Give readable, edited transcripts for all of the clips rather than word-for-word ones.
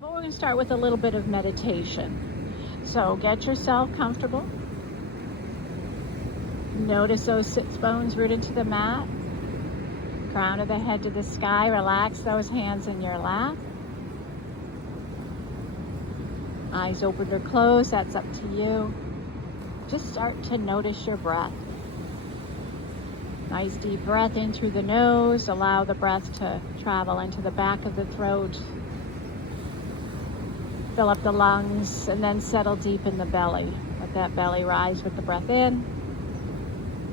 But we're going to start with a little bit of meditation. So get yourself comfortable. Notice those sits bones rooted to the mat. Crown of the head to the sky. Relax those hands in your lap. Eyes open or closed, that's up to you. Just start to notice your breath. Nice deep breath in through the nose. Allow the breath to travel into the back of the throat. Fill up the lungs and then settle deep in the belly. Let that belly rise with the breath in.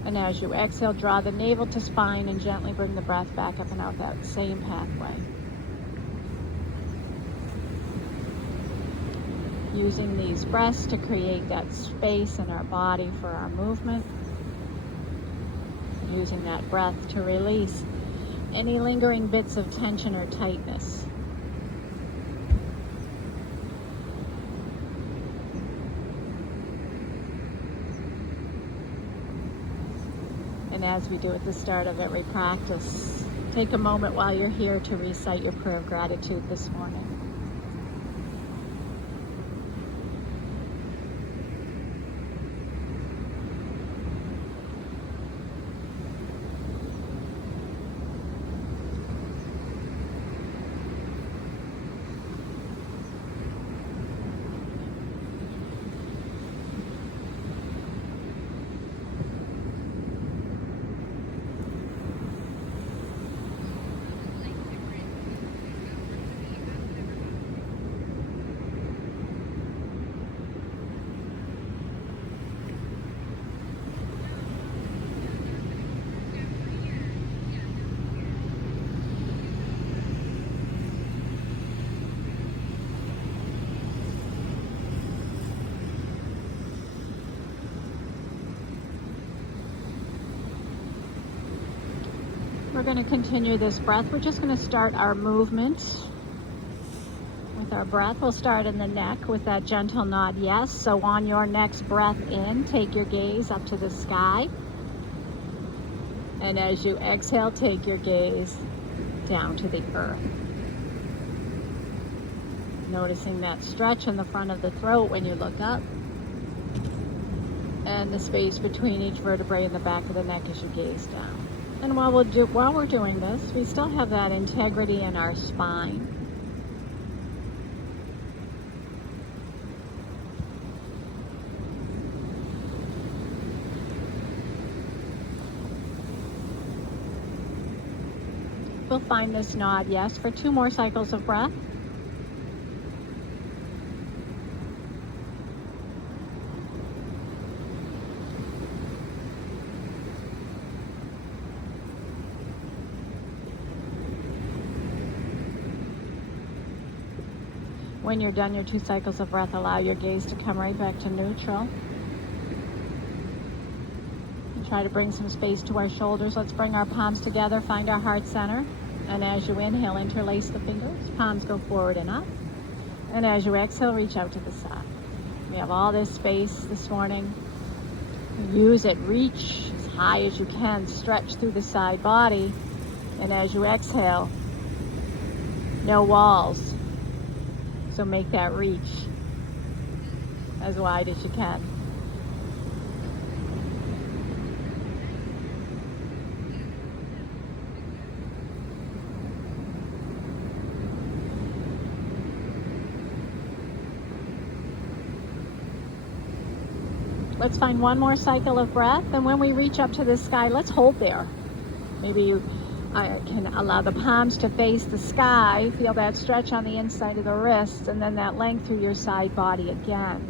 And as you exhale, draw the navel to spine and gently bring the breath back up and out that same pathway. Using these breaths to create that space in our body for our movement. Using that breath to release any lingering bits of tension or tightness. And as we do at the start of every practice, take a moment while you're here to recite your prayer of gratitude this morning. We're going to continue this breath. We're just going to start our movement with our breath. We'll start in the neck with that gentle nod yes. So on your next breath in, take your gaze up to the sky. And as you exhale, take your gaze down to the earth. Noticing that stretch in the front of the throat when you look up. And the space between each vertebrae in the back of the neck as you gaze down. And while we're doing this, we still have that integrity in our spine. We'll find this nod yes for 2 more cycles of breath. When you're done your 2 cycles of breath, allow your gaze to come right back to neutral. And try to bring some space to our shoulders. Let's bring our palms together, find our heart center. And as you inhale, interlace the fingers. Palms go forward and up. And as you exhale, reach out to the side. We have all this space this morning. Use it. Reach as high as you can. Stretch through the side body. And as you exhale, no walls. So make that reach as wide as you can. Let's find one more cycle of breath, and when we reach up to the sky, let's hold there. Maybe you can allow the palms to face the sky. Feel that stretch on the inside of the wrist and then that length through your side body again.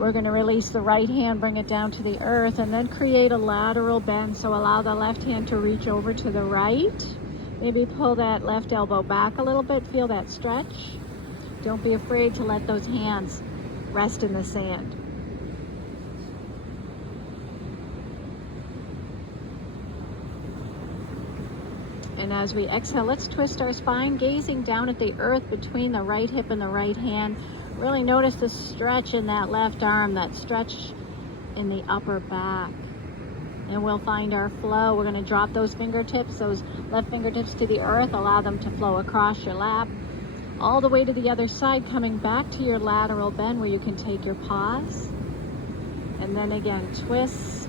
We're going to release the right hand, bring it down to the earth, and then create a lateral bend. So allow the left hand to reach over to the right. Maybe pull that left elbow back a little bit. Feel that stretch. Don't be afraid to let those hands rest in the sand. And as we exhale, let's twist our spine, gazing down at the earth between the right hip and the right hand. Really notice the stretch in that left arm, that stretch in the upper back. And we'll find our flow. We're going to drop those fingertips, those left fingertips to the earth, allow them to flow across your lap, all the way to the other side, coming back to your lateral bend where you can take your pause. And then again, twist.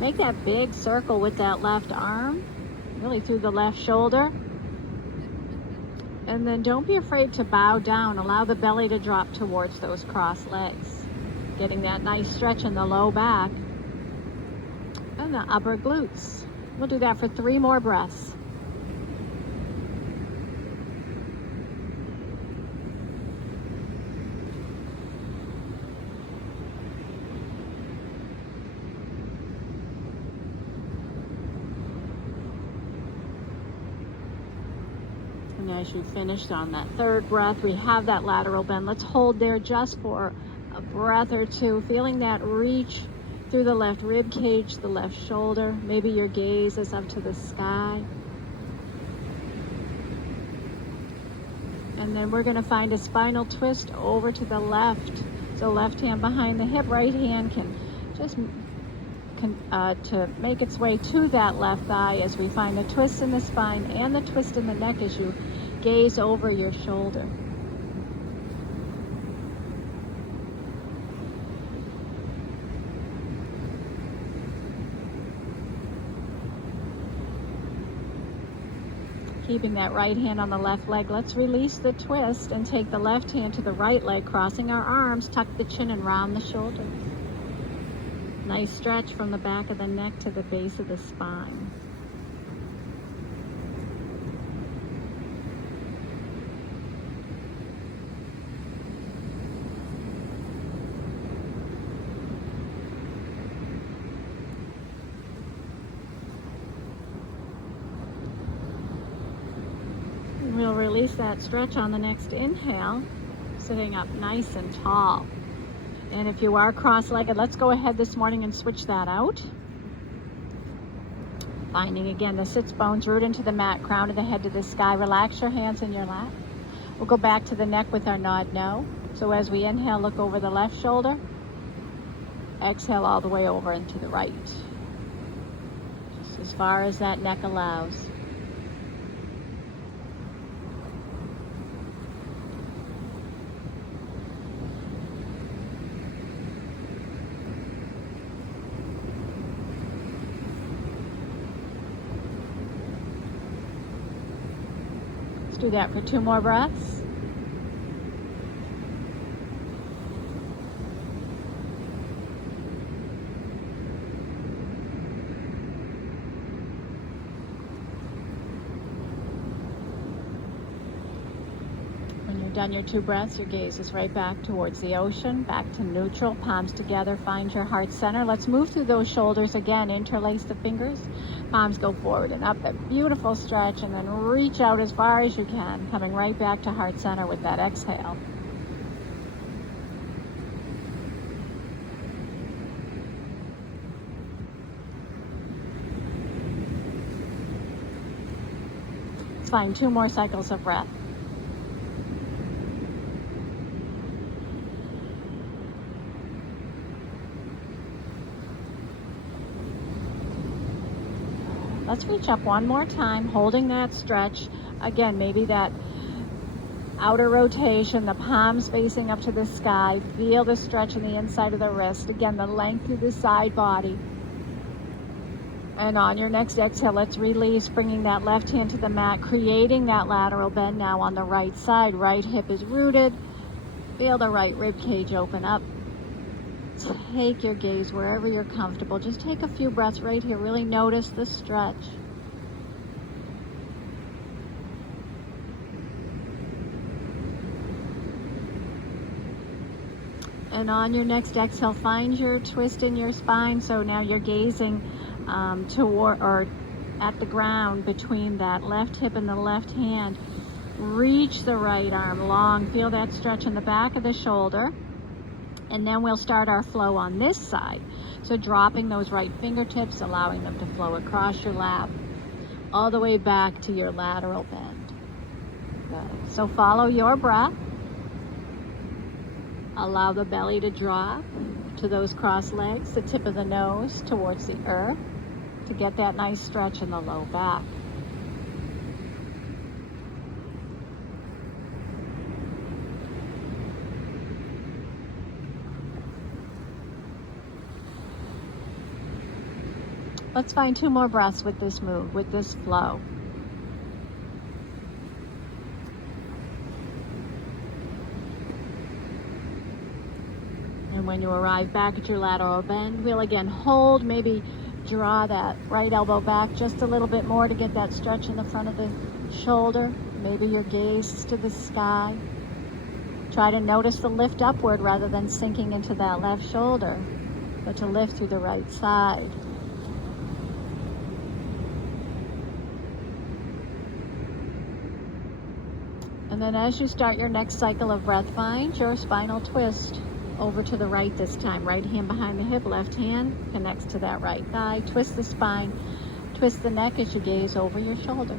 Make that big circle with that left arm, really through the left shoulder. And then don't be afraid to bow down. Allow the belly to drop towards those crossed legs. Getting that nice stretch in the low back and the upper glutes. We'll do that for 3 more breaths. And as you finished on that 3rd breath, we have that lateral bend. Let's hold there just for a breath or 2, feeling that reach through the left rib cage, the left shoulder. Maybe your gaze is up to the sky. And then we're going to find a spinal twist over to the left. So left hand behind the hip, right hand can just to make its way to that left thigh as we find the twist in the spine and the twist in the neck as you gaze over your shoulder. Keeping that right hand on the left leg, let's release the twist and take the left hand to the right leg, crossing our arms, tuck the chin and round the shoulders. Nice stretch from the back of the neck to the base of the spine. We'll release that stretch on the next inhale, sitting up nice and tall. And if you are cross-legged, let's go ahead this morning and switch that out. Finding again the sits bones, root into the mat, crown of the head to the sky. Relax your hands in your lap. We'll go back to the neck with our nod no. So as we inhale, look over the left shoulder. Exhale all the way over into the right. Just as far as that neck allows. Do that for 2 more breaths. When you're done your 2 breaths, your gaze is right back towards the ocean, back to neutral, palms together, find your heart center. Let's move through those shoulders again, interlace the fingers. Palms go forward and up, that beautiful stretch, and then reach out as far as you can, coming right back to heart center with that exhale. Let's find 2 more cycles of breath. Let's reach up one more time, holding that stretch. Again, maybe that outer rotation, the palms facing up to the sky. Feel the stretch in the inside of the wrist. Again, the length through the side body. And on your next exhale, let's release, bringing that left hand to the mat, creating that lateral bend now on the right side. Right hip is rooted. Feel the right rib cage open up. Take your gaze wherever you're comfortable. Just take a few breaths right here. Really notice the stretch. And on your next exhale, find your twist in your spine. So now you're gazing toward or at the ground between that left hip and the left hand. Reach the right arm long. Feel that stretch in the back of the shoulder. And then we'll start our flow on this side. So dropping those right fingertips, allowing them to flow across your lap, all the way back to your lateral bend. Good. So follow your breath. Allow the belly to drop to those crossed legs, the tip of the nose towards the earth. to get that nice stretch in the low back. Let's find 2 more breaths with this move, with this flow. And when you arrive back at your lateral bend, we'll again hold, maybe draw that right elbow back just a little bit more to get that stretch in the front of the shoulder. Maybe your gaze is to the sky. Try to notice the lift upward rather than sinking into that left shoulder, but to lift through the right side. And then as you start your next cycle of breath, find your spinal twist over to the right this time. Right hand behind the hip, left hand connects to that right thigh. Twist the spine, twist the neck as you gaze over your shoulder.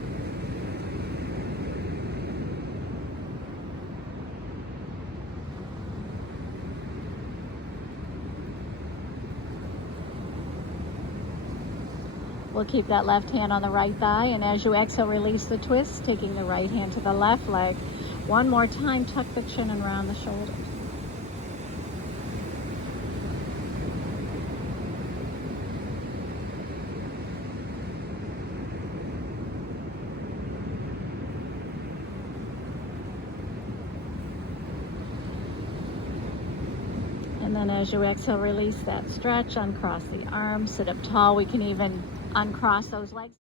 We'll keep that left hand on the right thigh, and as you exhale, release the twist, taking the right hand to the left leg. One more time, tuck the chin and round the shoulders. And then as you exhale, release that stretch, uncross the arms, sit up tall. We can even uncross those legs.